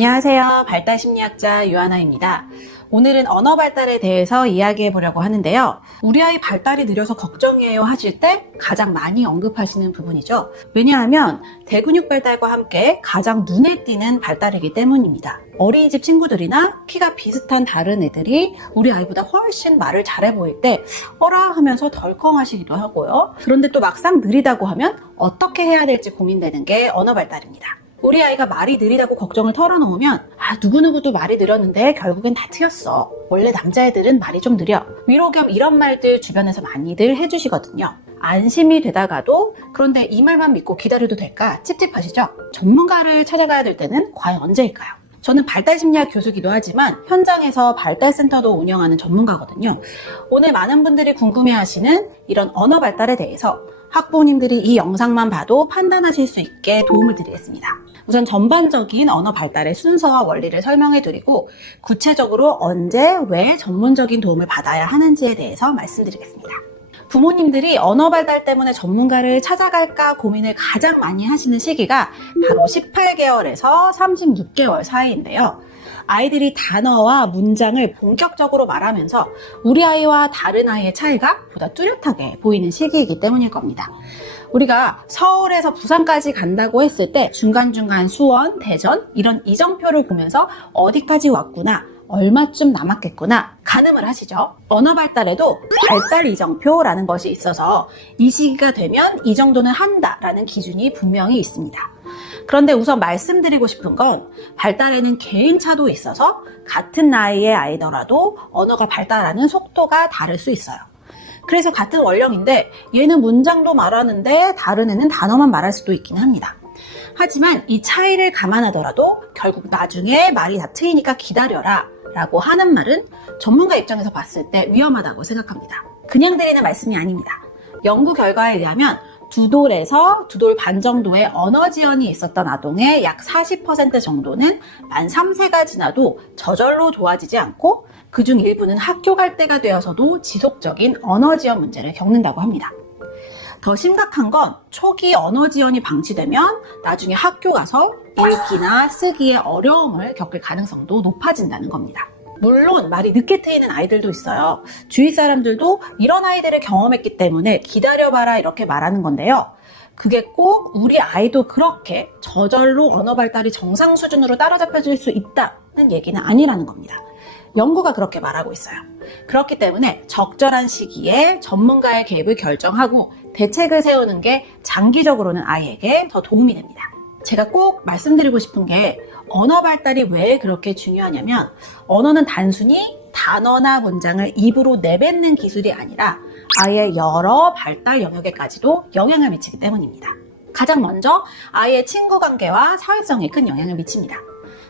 안녕하세요. 발달심리학자 유하나입니다. 오늘은 언어 발달에 대해서 이야기해 보려고 하는데요. 우리 아이 발달이 느려서 걱정이에요 하실 때 가장 많이 언급하시는 부분이죠. 왜냐하면 대근육 발달과 함께 가장 눈에 띄는 발달이기 때문입니다. 어린이집 친구들이나 키가 비슷한 다른 애들이 우리 아이보다 훨씬 말을 잘해 보일 때 어라 하면서 덜컹하시기도 하고요. 그런데 또 막상 느리다고 하면 어떻게 해야 될지 고민되는 게 언어 발달입니다. 우리 아이가 말이 느리다고 걱정을 털어놓으면 누구누구도 말이 느렸는데 결국엔 다 틀렸어. 원래 남자애들은 말이 좀 느려. 위로 겸 이런 말들 주변에서 많이들 해주시거든요. 안심이 되다가도 그런데 이 말만 믿고 기다려도 될까 찝찝하시죠? 전문가를 찾아가야 될 때는 과연 언제일까요? 저는 발달심리학 교수기도 하지만 현장에서 발달센터도 운영하는 전문가거든요. 오늘 많은 분들이 궁금해하시는 이런 언어 발달에 대해서 학부모님들이 이 영상만 봐도 판단하실 수 있게 도움을 드리겠습니다. 우선 전반적인 언어 발달의 순서와 원리를 설명해 드리고 구체적으로 언제, 왜 전문적인 도움을 받아야 하는지에 대해서 말씀드리겠습니다. 부모님들이 언어 발달 때문에 전문가를 찾아갈까 고민을 가장 많이 하시는 시기가 바로 18개월에서 36개월 사이인데요. 아이들이 단어와 문장을 본격적으로 말하면서 우리 아이와 다른 아이의 차이가 보다 뚜렷하게 보이는 시기이기 때문일 겁니다. 우리가 서울에서 부산까지 간다고 했을 때 중간중간 수원, 대전 이런 이정표를 보면서 어디까지 왔구나, 얼마쯤 남았겠구나 가늠을 하시죠. 언어 발달에도 발달 이정표라는 것이 있어서 이 시기가 되면 이 정도는 한다라는 기준이 분명히 있습니다. 그런데 우선 말씀드리고 싶은 건 발달에는 개인차도 있어서 같은 나이의 아이더라도 언어가 발달하는 속도가 다를 수 있어요. 그래서 같은 원령인데 얘는 문장도 말하는데 다른 애는 단어만 말할 수도 있긴 합니다. 하지만 이 차이를 감안하더라도 결국 나중에 말이 다 트이니까 기다려라 라고 하는 말은 전문가 입장에서 봤을 때 위험하다고 생각합니다. 그냥 드리는 말씀이 아닙니다. 연구 결과에 의하면 2돌에서 2돌 반 정도의 언어 지연이 있었던 아동의 약 40% 정도는 만 3세가 지나도 저절로 좋아지지 않고 그중 일부는 학교 갈 때가 되어서도 지속적인 언어 지연 문제를 겪는다고 합니다. 더 심각한 건 초기 언어 지연이 방치되면 나중에 학교 가서 읽기나 쓰기에 어려움을 겪을 가능성도 높아진다는 겁니다. 물론 말이 늦게 트이는 아이들도 있어요. 주위 사람들도 이런 아이들을 경험했기 때문에 기다려봐라 이렇게 말하는 건데요. 그게 꼭 우리 아이도 그렇게 저절로 언어 발달이 정상 수준으로 따라잡혀질 수 있다는 얘기는 아니라는 겁니다. 연구가 그렇게 말하고 있어요. 그렇기 때문에 적절한 시기에 전문가의 개입을 결정하고 대책을 세우는 게 장기적으로는 아이에게 더 도움이 됩니다. 제가 꼭 말씀드리고 싶은 게 언어 발달이 왜 그렇게 중요하냐면 언어는 단순히 단어나 문장을 입으로 내뱉는 기술이 아니라 아이의 여러 발달 영역에까지도 영향을 미치기 때문입니다. 가장 먼저 아이의 친구 관계와 사회성에 큰 영향을 미칩니다.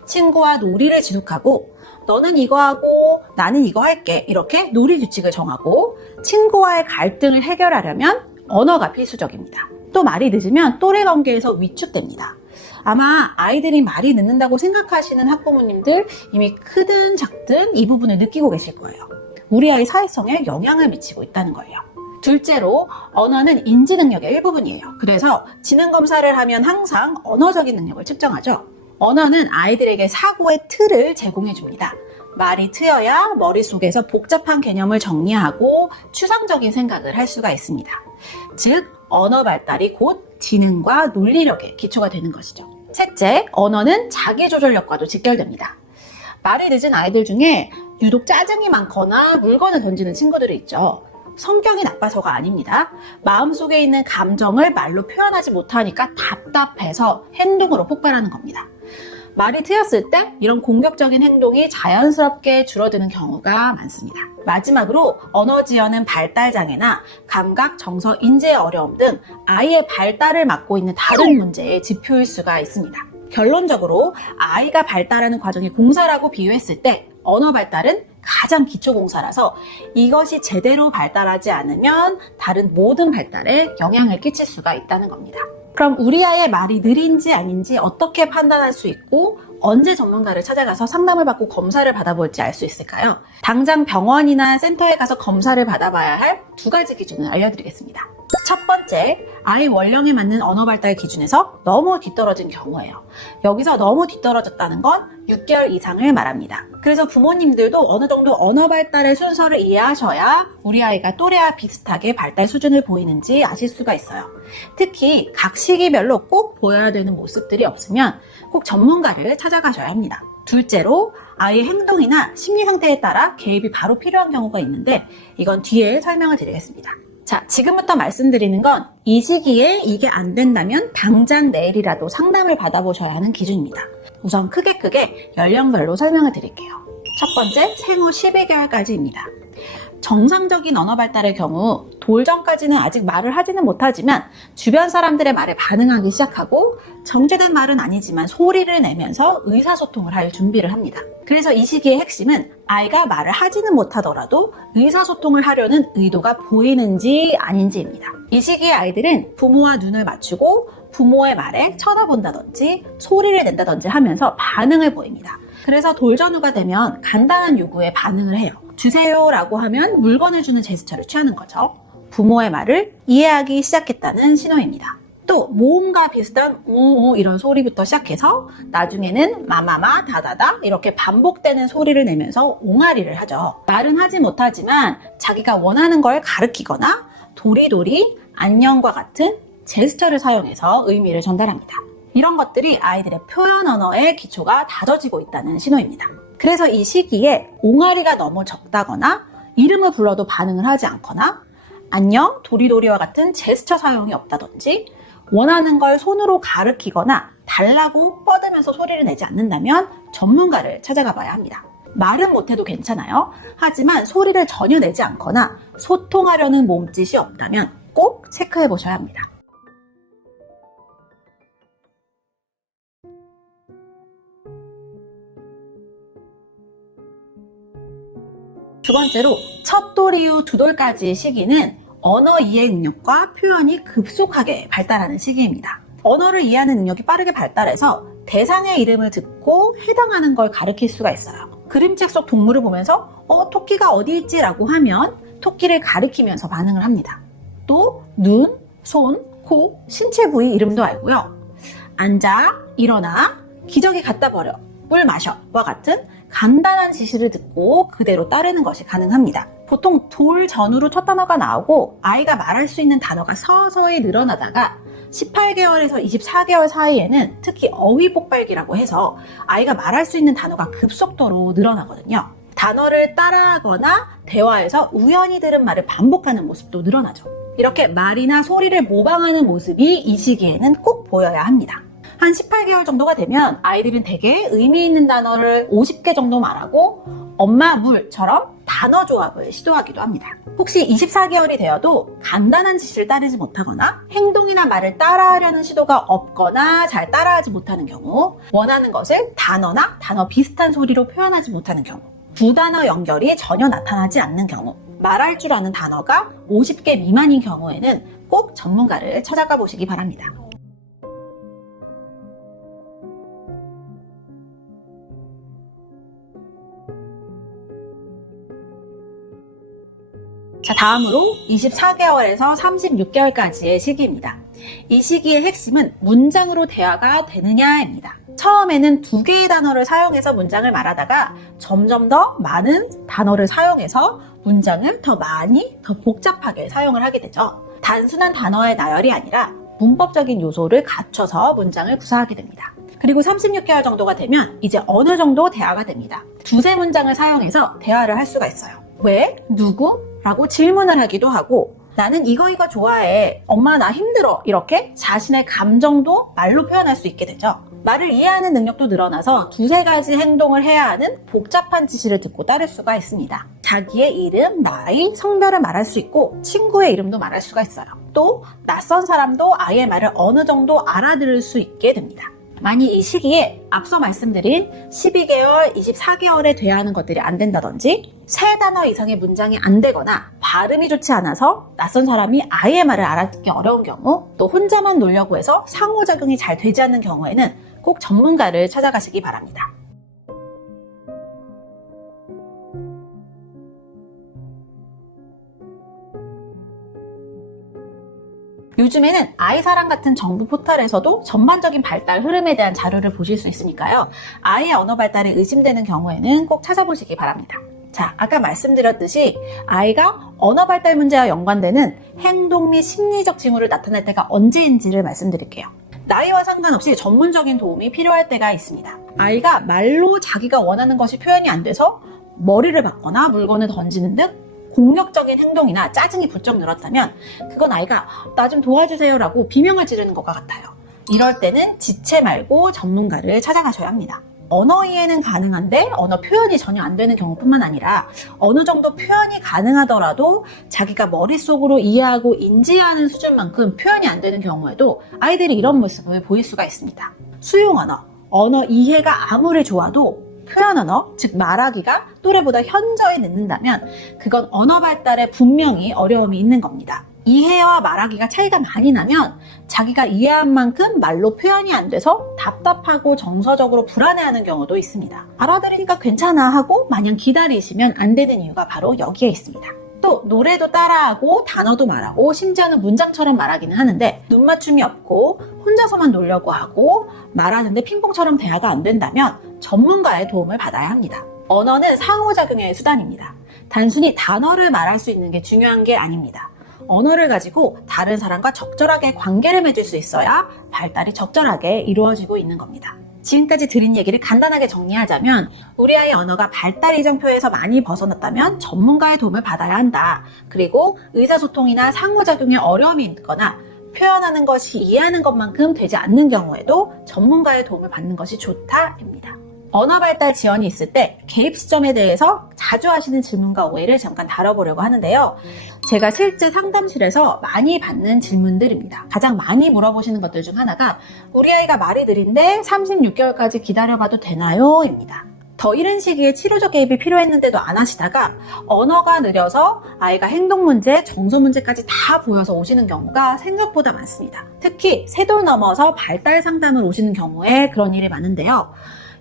친구와 놀이를 지속하고 너는 이거 하고 나는 이거 할게 이렇게 놀이 규칙을 정하고 친구와의 갈등을 해결하려면 언어가 필수적입니다. 또 말이 늦으면 또래 관계에서 위축됩니다. 아마 아이들이 말이 늦는다고 생각하시는 학부모님들 이미 크든 작든 이 부분을 느끼고 계실 거예요. 우리 아이 사회성에 영향을 미치고 있다는 거예요. 둘째로 언어는 인지 능력의 일부분이에요. 그래서 지능 검사를 하면 항상 언어적인 능력을 측정하죠. 언어는 아이들에게 사고의 틀을 제공해 줍니다. 말이 트여야 머릿속에서 복잡한 개념을 정리하고 추상적인 생각을 할 수가 있습니다. 즉, 언어 발달이 곧 지능과 논리력의 기초가 되는 것이죠. 셋째, 언어는 자기조절력과도 직결됩니다. 말이 늦은 아이들 중에 유독 짜증이 많거나 물건을 던지는 친구들이 있죠. 성격이 나빠서가 아닙니다. 마음속에 있는 감정을 말로 표현하지 못하니까 답답해서 행동으로 폭발하는 겁니다. 말이 트였을 때 이런 공격적인 행동이 자연스럽게 줄어드는 경우가 많습니다. 마지막으로 언어 지연은 발달장애나 감각, 정서, 인지의 어려움 등 아이의 발달을 막고 있는 다른 문제의 지표일 수가 있습니다. 결론적으로 아이가 발달하는 과정이 공사라고 비유했을 때 언어 발달은 가장 기초 공사라서 이것이 제대로 발달하지 않으면 다른 모든 발달에 영향을 끼칠 수가 있다는 겁니다. 그럼 우리 아이의 말이 느린지 아닌지 어떻게 판단할 수 있고 언제 전문가를 찾아가서 상담을 받고 검사를 받아볼지 알 수 있을까요? 당장 병원이나 센터에 가서 검사를 받아봐야 할 2가지 기준을 알려드리겠습니다. 첫 번째, 아이 원령에 맞는 언어 발달 기준에서 너무 뒤떨어진 경우예요. 여기서 너무 뒤떨어졌다는 건 6개월 이상을 말합니다. 그래서 부모님들도 어느 정도 언어 발달의 순서를 이해하셔야 우리 아이가 또래와 비슷하게 발달 수준을 보이는지 아실 수가 있어요. 특히 각 시기별로 꼭 보여야 되는 모습들이 없으면 꼭 전문가를 찾아가셔야 합니다. 둘째로, 아이의 행동이나 심리 상태에 따라 개입이 바로 필요한 경우가 있는데 이건 뒤에 설명을 드리겠습니다. 자, 지금부터 말씀드리는 건 이 시기에 이게 안 된다면 당장 내일이라도 상담을 받아보셔야 하는 기준입니다. 우선 크게 연령별로 설명을 드릴게요. 첫 번째, 생후 12개월까지입니다. 정상적인 언어 발달의 경우 돌 전까지는 아직 말을 하지는 못하지만 주변 사람들의 말에 반응하기 시작하고 정제된 말은 아니지만 소리를 내면서 의사소통을 할 준비를 합니다. 그래서 이 시기의 핵심은 아이가 말을 하지는 못하더라도 의사소통을 하려는 의도가 보이는지 아닌지입니다. 이 시기의 아이들은 부모와 눈을 맞추고 부모의 말에 쳐다본다든지 소리를 낸다든지 하면서 반응을 보입니다. 그래서 돌전후가 되면 간단한 요구에 반응을 해요. 주세요 라고 하면 물건을 주는 제스처를 취하는 거죠. 부모의 말을 이해하기 시작했다는 신호입니다. 또 모음과 비슷한 우우 이런 소리부터 시작해서 나중에는 마마마 다다다 이렇게 반복되는 소리를 내면서 옹알이를 하죠. 말은 하지 못하지만 자기가 원하는 걸 가리키거나 도리도리 안녕과 같은 제스처를 사용해서 의미를 전달합니다. 이런 것들이 아이들의 표현 언어의 기초가 다져지고 있다는 신호입니다. 그래서 이 시기에 옹알이가 너무 적다거나 이름을 불러도 반응을 하지 않거나 안녕, 도리도리와 같은 제스처 사용이 없다든지 원하는 걸 손으로 가리키거나 달라고 뻗으면서 소리를 내지 않는다면 전문가를 찾아가 봐야 합니다. 말은 못해도 괜찮아요. 하지만 소리를 전혀 내지 않거나 소통하려는 몸짓이 없다면 꼭 체크해 보셔야 합니다. 두 번째로 첫 돌 이후 두 돌까지의 시기는 언어 이해 능력과 표현이 급속하게 발달하는 시기입니다. 언어를 이해하는 능력이 빠르게 발달해서 대상의 이름을 듣고 해당하는 걸 가리킬 수가 있어요. 그림책 속 동물을 보면서 토끼가 어디 있지? 라고 하면 토끼를 가리키면서 반응을 합니다. 또 눈, 손, 코, 신체 부위 이름도 알고요. 앉아, 일어나, 기저귀 갖다 버려, 물 마셔 와 같은 간단한 지시를 듣고 그대로 따르는 것이 가능합니다. 보통 돌 전후로 첫 단어가 나오고 아이가 말할 수 있는 단어가 서서히 늘어나다가 18개월에서 24개월 사이에는 특히 어휘 폭발기라고 해서 아이가 말할 수 있는 단어가 급속도로 늘어나거든요. 단어를 따라하거나 대화에서 우연히 들은 말을 반복하는 모습도 늘어나죠. 이렇게 말이나 소리를 모방하는 모습이 이 시기에는 꼭 보여야 합니다. 한 18개월 정도가 되면 아이들은 대개 의미 있는 단어를 50개 정도 말하고 엄마 물처럼 단어 조합을 시도하기도 합니다. 혹시 24개월이 되어도 간단한 지시를 따르지 못하거나 행동이나 말을 따라하려는 시도가 없거나 잘 따라하지 못하는 경우, 원하는 것을 단어나 단어 비슷한 소리로 표현하지 못하는 경우, 두 단어 연결이 전혀 나타나지 않는 경우, 말할 줄 아는 단어가 50개 미만인 경우에는 꼭 전문가를 찾아가 보시기 바랍니다. 자, 다음으로 24개월에서 36개월까지의 시기입니다. 이 시기의 핵심은 문장으로 대화가 되느냐입니다. 처음에는 두 개의 단어를 사용해서 문장을 말하다가 점점 더 많은 단어를 사용해서 문장을 더 많이, 더 복잡하게 사용을 하게 되죠. 단순한 단어의 나열이 아니라 문법적인 요소를 갖춰서 문장을 구사하게 됩니다. 그리고 36개월 정도가 되면 이제 어느 정도 대화가 됩니다. 두세 문장을 사용해서 대화를 할 수가 있어요. 왜? 누구? 라고 질문을 하기도 하고 나는 이거 좋아해. 엄마 나 힘들어. 이렇게 자신의 감정도 말로 표현할 수 있게 되죠. 말을 이해하는 능력도 늘어나서 두세 가지 행동을 해야 하는 복잡한 지시를 듣고 따를 수가 있습니다. 자기의 이름, 나이, 성별을 말할 수 있고 친구의 이름도 말할 수가 있어요. 또 낯선 사람도 아이의 말을 어느 정도 알아들을 수 있게 됩니다. 만약 이 시기에 앞서 말씀드린 12개월, 24개월에 돼야 하는 것들이 안 된다든지 세 단어 이상의 문장이 안 되거나 발음이 좋지 않아서 낯선 사람이 아이의 말을 알아듣기 어려운 경우, 또 혼자만 놀려고 해서 상호작용이 잘 되지 않는 경우에는 꼭 전문가를 찾아가시기 바랍니다. 요즘에는 아이사랑 같은 정부 포털에서도 전반적인 발달 흐름에 대한 자료를 보실 수 있으니까요. 아이의 언어 발달이 의심되는 경우에는 꼭 찾아보시기 바랍니다. 자, 아까 말씀드렸듯이 아이가 언어 발달 문제와 연관되는 행동 및 심리적 징후를 나타낼 때가 언제인지를 말씀드릴게요. 나이와 상관없이 전문적인 도움이 필요할 때가 있습니다. 아이가 말로 자기가 원하는 것이 표현이 안 돼서 머리를 박거나 물건을 던지는 등 공격적인 행동이나 짜증이 부쩍 늘었다면 그건 아이가 나 좀 도와주세요 라고 비명을 지르는 것과 같아요. 이럴 때는 지체 말고 전문가를 찾아가셔야 합니다. 언어 이해는 가능한데 언어 표현이 전혀 안 되는 경우뿐만 아니라 어느 정도 표현이 가능하더라도 자기가 머릿속으로 이해하고 인지하는 수준만큼 표현이 안 되는 경우에도 아이들이 이런 모습을 보일 수가 있습니다. 수용 언어, 언어 이해가 아무리 좋아도 표현 언어, 즉 말하기가 또래보다 현저히 늦는다면 그건 언어 발달에 분명히 어려움이 있는 겁니다. 이해와 말하기가 차이가 많이 나면 자기가 이해한 만큼 말로 표현이 안 돼서 답답하고 정서적으로 불안해하는 경우도 있습니다. 알아들으니까 괜찮아 하고 마냥 기다리시면 안 되는 이유가 바로 여기에 있습니다. 또 노래도 따라하고 단어도 말하고 심지어는 문장처럼 말하기는 하는데 눈 맞춤이 없고 혼자서만 놀려고 하고 말하는데 핑퐁처럼 대화가 안 된다면 전문가의 도움을 받아야 합니다. 언어는 상호작용의 수단입니다. 단순히 단어를 말할 수 있는 게 중요한 게 아닙니다. 언어를 가지고 다른 사람과 적절하게 관계를 맺을 수 있어야 발달이 적절하게 이루어지고 있는 겁니다. 지금까지 드린 얘기를 간단하게 정리하자면 우리 아이 언어가 발달 이정표에서 많이 벗어났다면 전문가의 도움을 받아야 한다. 그리고 의사소통이나 상호작용에 어려움이 있거나 표현하는 것이 이해하는 것만큼 되지 않는 경우에도 전문가의 도움을 받는 것이 좋다입니다. 언어 발달 지연이 있을 때 개입 시점에 대해서 자주 하시는 질문과 오해를 잠깐 다뤄보려고 하는데요. 제가 실제 상담실에서 많이 받는 질문들입니다. 가장 많이 물어보시는 것들 중 하나가 우리 아이가 말이 느린데 36개월까지 기다려봐도 되나요? 입니다. 더 이른 시기에 치료적 개입이 필요했는데도 안 하시다가 언어가 느려서 아이가 행동 문제, 정서 문제까지 다 보여서 오시는 경우가 생각보다 많습니다. 특히 3돌 넘어서 발달 상담을 오시는 경우에 그런 일이 많은데요.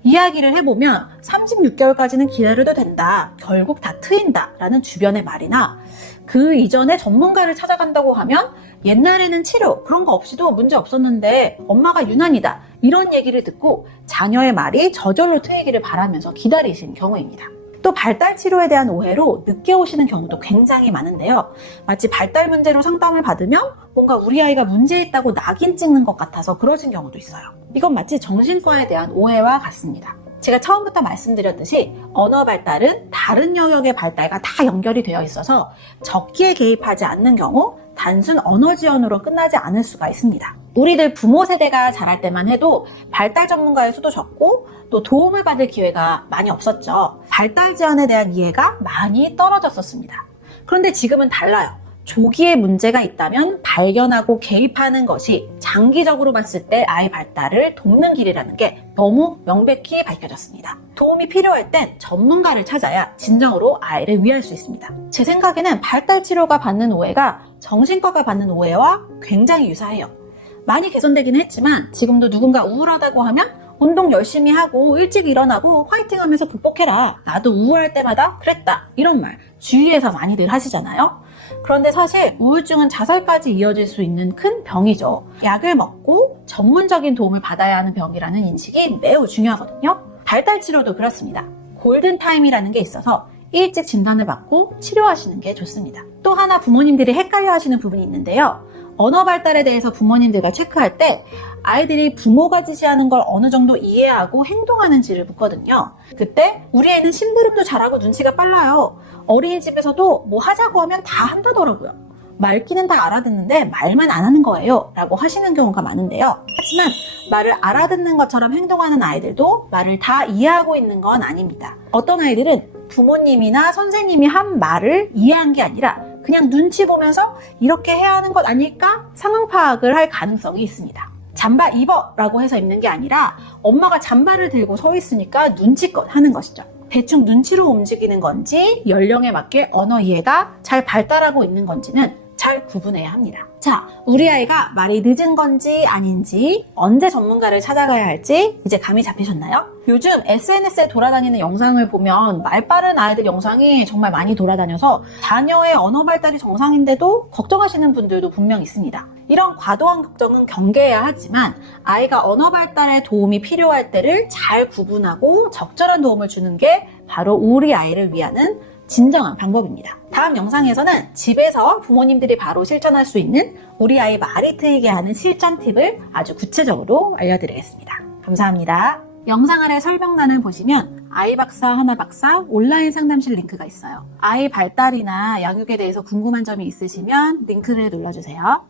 이야기를 해보면 36개월까지는 기다려도 된다, 결국 다 트인다 라는 주변의 말이나 그 이전에 전문가를 찾아간다고 하면 옛날에는 치료 그런 거 없이도 문제 없었는데 엄마가 유난이다 이런 얘기를 듣고 자녀의 말이 저절로 트이기를 바라면서 기다리신 경우입니다. 또 발달 치료에 대한 오해로 늦게 오시는 경우도 굉장히 많은데요. 마치 발달 문제로 상담을 받으면 뭔가 우리 아이가 문제 있다고 낙인 찍는 것 같아서 그러신 경우도 있어요. 이건 마치 정신과에 대한 오해와 같습니다. 제가 처음부터 말씀드렸듯이 언어 발달은 다른 영역의 발달과 다 연결이 되어 있어서 적기에 개입하지 않는 경우 단순 언어 지연으로 끝나지 않을 수가 있습니다. 우리들 부모 세대가 자랄 때만 해도 발달 전문가의 수도 적고 또 도움을 받을 기회가 많이 없었죠. 발달 지연에 대한 이해가 많이 떨어졌었습니다. 그런데 지금은 달라요. 조기에 문제가 있다면 발견하고 개입하는 것이 장기적으로 봤을 때 아이 발달을 돕는 길이라는 게 너무 명백히 밝혀졌습니다. 도움이 필요할 땐 전문가를 찾아야 진정으로 아이를 위할 수 있습니다. 제 생각에는 발달 치료가 받는 오해가 정신과가 받는 오해와 굉장히 유사해요. 많이 개선되기는 했지만 지금도 누군가 우울하다고 하면 운동 열심히 하고 일찍 일어나고 화이팅 하면서 극복해라. 나도 우울할 때마다 그랬다. 이런 말 주위에서 많이들 하시잖아요. 그런데 사실 우울증은 자살까지 이어질 수 있는 큰 병이죠. 약을 먹고 전문적인 도움을 받아야 하는 병이라는 인식이 매우 중요하거든요. 발달 치료도 그렇습니다. 골든타임이라는 게 있어서 일찍 진단을 받고 치료하시는 게 좋습니다. 또 하나 부모님들이 헷갈려 하시는 부분이 있는데요. 언어 발달에 대해서 부모님들과 체크할 때 아이들이 부모가 지시하는 걸 어느 정도 이해하고 행동하는지를 묻거든요. 그때 우리 애는 심부름도 잘하고 눈치가 빨라요. 어린이집에서도 뭐 하자고 하면 다 한다더라고요. 말귀는 다 알아듣는데 말만 안 하는 거예요 라고 하시는 경우가 많은데요. 하지만 말을 알아듣는 것처럼 행동하는 아이들도 말을 다 이해하고 있는 건 아닙니다. 어떤 아이들은 부모님이나 선생님이 한 말을 이해한 게 아니라 그냥 눈치 보면서 이렇게 해야 하는 것 아닐까? 상황 파악을 할 가능성이 있습니다. 잠바 입어 라고 해서 입는 게 아니라 엄마가 잠바를 들고 서 있으니까 눈치껏 하는 것이죠. 대충 눈치로 움직이는 건지 연령에 맞게 언어 이해가 잘 발달하고 있는 건지는 잘 구분해야 합니다. 자, 우리 아이가 말이 늦은 건지 아닌지 언제 전문가를 찾아가야 할지 이제 감이 잡히셨나요? 요즘 SNS에 돌아다니는 영상을 보면 말 빠른 아이들 영상이 정말 많이 돌아다녀서 자녀의 언어 발달이 정상인데도 걱정하시는 분들도 분명 있습니다. 이런 과도한 걱정은 경계해야 하지만 아이가 언어 발달에 도움이 필요할 때를 잘 구분하고 적절한 도움을 주는 게 바로 우리 아이를 위하는 진정한 방법입니다. 다음 영상에서는 집에서 부모님들이 바로 실천할 수 있는 우리 아이 말이 트이게 하는 실전 팁을 아주 구체적으로 알려드리겠습니다. 감사합니다. 영상 아래 설명란을 보시면 아이박사 하나박사 온라인 상담실 링크가 있어요. 아이 발달이나 양육에 대해서 궁금한 점이 있으시면 링크를 눌러주세요.